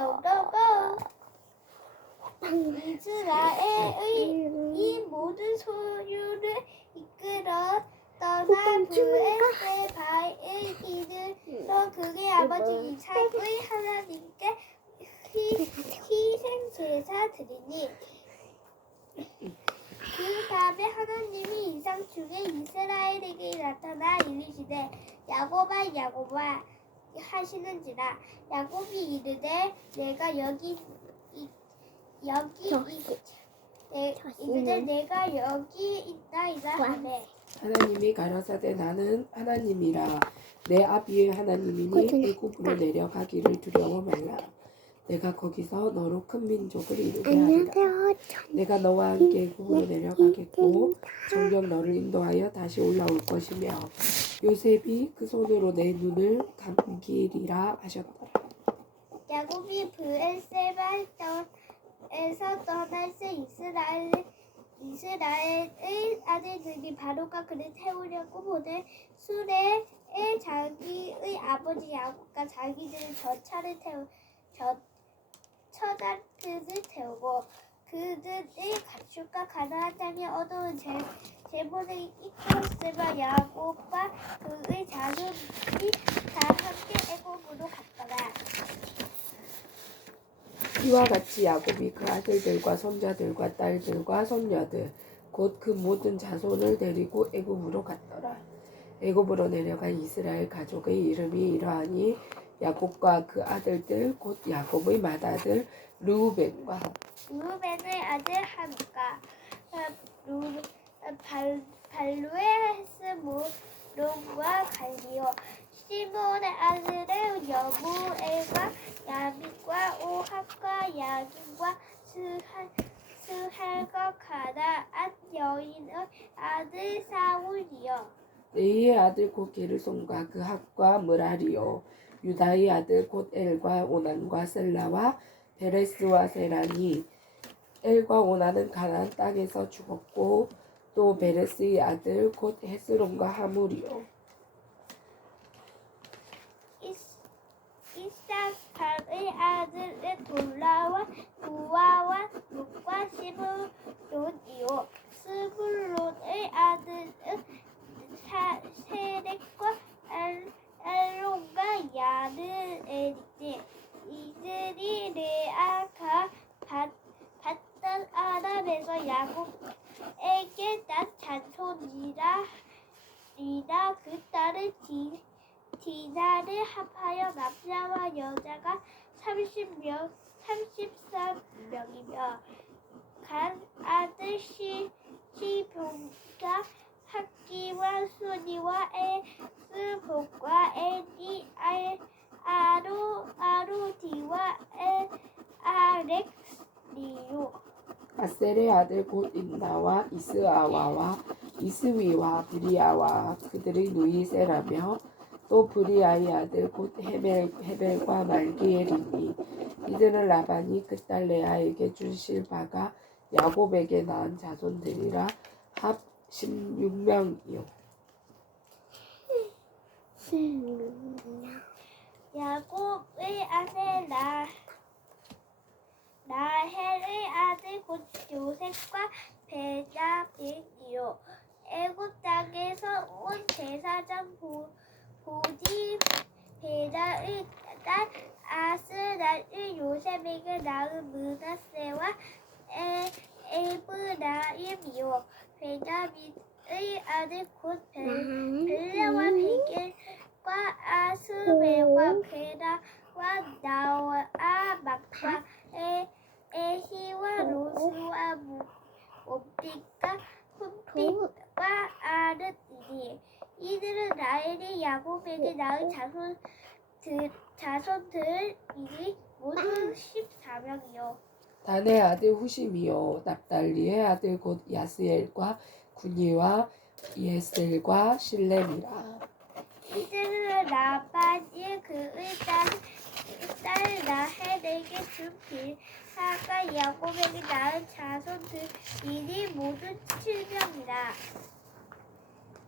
고고고고 이스라엘의 이 모든 소유를 이끌어 떠나 브에세 바의 길으로 그의 아버지 이삭의 하나님께 희- 희생 제사 드리니 그 다음에 하나님이 이삭 중에 이스라엘에게 나타나 이르시되 야곱아 야곱아 하시는지라 야곱이 이르되 내가 여기 이, 여기 이, 내, 이르되 내가 여기 있나이다 하네 하나님이 가라사대 나는 하나님이라. 내 아비의 하나님이니 애굽으로 내려가기를 두려워 말라 내가 거기서 너로 큰 민족을 이루게 하리라. 내가 너와 함께 애굽으로 내려가겠고 정녕 너를 인도하여 다시 올라올 것이며 요셉이 그 손으로 내 눈을 감기리라 하셨더라 야곱이 브엘세바에서 떠날 때 이스라엘 이스라엘의 아들들이 바로가 그를 태우려고 보내 수레에 자기의 아버지 야곱과 자기들을 전차를 태우 저 처자들을 태우고 그들의 가축과 가나안 땅에 얻어온 제 제본을 이끌었으며 야곱과 그의 자손이 다 함께 애굽으로 갔더라. 이와 같이 야곱이 그 아들들과 손자들과 딸들과 손녀들 곧 그 모든 자손을 데리고 애굽으로 갔더라. 애굽으로 내려간 이스라엘 가족의 이름이 이러하니 야곱과 그 아들들 곧 야곱의 맏아들 르우벤과 루벤의 아들 한가 루 발, 발루의 헤스모론과 갈리오. 시몬의 아들의 여무엘과 야믹과 오합과 야긴과 스할 스할과 가나안 여인의 아들 사울이요 레이의 아들 곧 게르손과 그 학과 무라리오 유다의 아들 곧 엘과 오난과 셀라와 베레스와 세라니 엘과 오난은 가나안 땅에서 죽었고 또 베레스의 아들 곧 헤스론과 하물이요. 이삭의 아들의 돌라와 부와와 룩과 시브론이요 스불론의 아들은 사- 세렉과 엘- 엘론과 야르엘이니 이들이 레아가 받- 받던 아람에서 야곱에게 난 잔손이라 이라. 그 딸은 디, 디나를 합하여 남자와 여자가 30명, 33명이며 간 아들 시, 시병과 학기와 순이와 에스복과 에디 알, 아로 아로디와 에 아렉리요 아셀의 아들 곧 인나와 이스아와와 이스위와 브리아와 그들의 누이 세라며 또 브리아의 아들 곧 헤벨, 헤벨과 말기엘이니 이들은 라반이 그 딸 레아에게 준 실바가 야곱에게 낳은 자손들이라 합 16명이요. 야곱의 아들 라 라헬의 아들 곧 요셉과 베냐민이요. 애굽 땅에서 온 제사장 보, 보디 베냐의 딸 아스날의 요셉에게 낳은 문하세와 에, 에브라임이요. 베냐민의 아들 곧 벨, 벨레와 베겔과 아스베와 베라와 나와 막과 모- 옵빅과 훔빅과 아르이니 이들은 라헬이 야곱에게 낳은 자손 들, 자손들이니 모두 14명이요. 단의 아들 후심이요. 납달리의 아들 곧 야스엘과 군이와 예셀과 실렘이라. 이들은 라반이 그의 딸, 딸 라헬에게 준 빌 하가 야곱에게 낳은 자손들이니 모두 7명이라.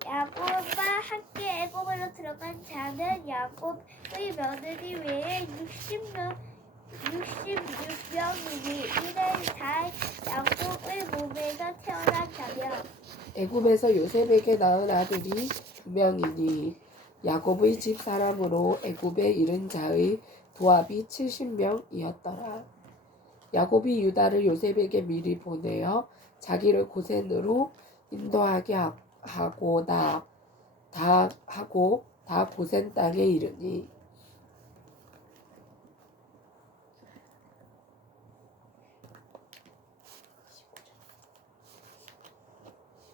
야곱과 함께 애굽으로 들어간 자는 야곱의 며느리 외에 60명, 66명이니 이는 다 야곱의 몸에서 태어난 자며 애굽에서 요셉에게 낳은 아들이 두 명이니 야곱의 집 사람으로 애굽에 이른 자의 도합이 70명이었더라. 야곱이 유다를 요셉에게 미리 보내어 자기를 고센으로 인도하게 하- 하고 다, 다 하고 다 고센 땅에 이르니.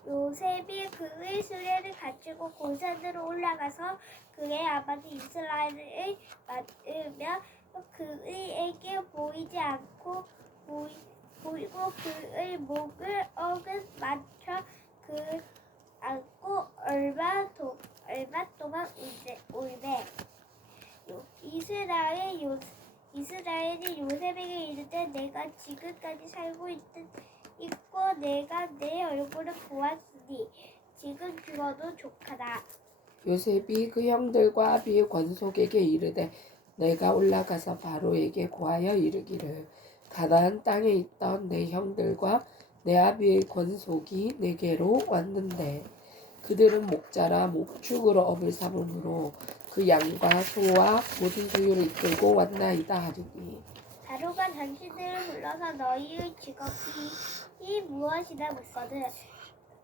요셉이 그의 수레를 가지고 고산으로 올라가서 그의 아버지 이스라엘을 맞으며 그의에게 보이지 않고 보이, 보이고 그의 목을 어긋 맞춰 그 안고 얼마, 도, 얼마 동안 울제, 울매 요- 이스라엘 요, 이스라엘이 요셉에게 이르되 내가 지금까지 살고 있던 있고 내가 내 얼굴을 보았으니 지금 죽어도 족하다. 요셉이 그 형들과 아비의 권속에게 이르되 내가 올라가서 바로에게 고하여 이르기를 가나안 땅에 있던 내 형들과 내 아비의 권속이 내게로 왔는데 그들은 목자라 목축으로 업을 삼음으로 그 양과 소와 모든 소유를 이끌고 왔나이다 하리니 바로가 당신들을 불러서 너희의 직업이 이 무엇이라 묻거든.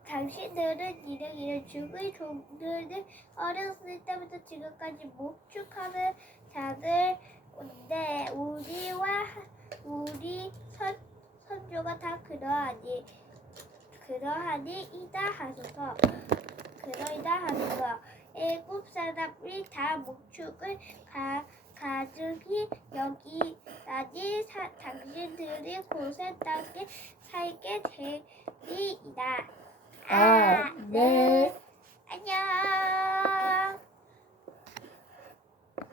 당신들은 이르기를 죽의 종들은 어렸을 때부터 지금까지 목축하는 자들 온데 우리와 우리 선, 선조가 다 그러하니 그러하니 이다 하소서 그러이다 하소서 일곱 사람이 다 목축을 가 가족이 여기까지 사, 당신들이 고생 땅에 살게 되리이다. 아, 네. 아, 네. 안녕.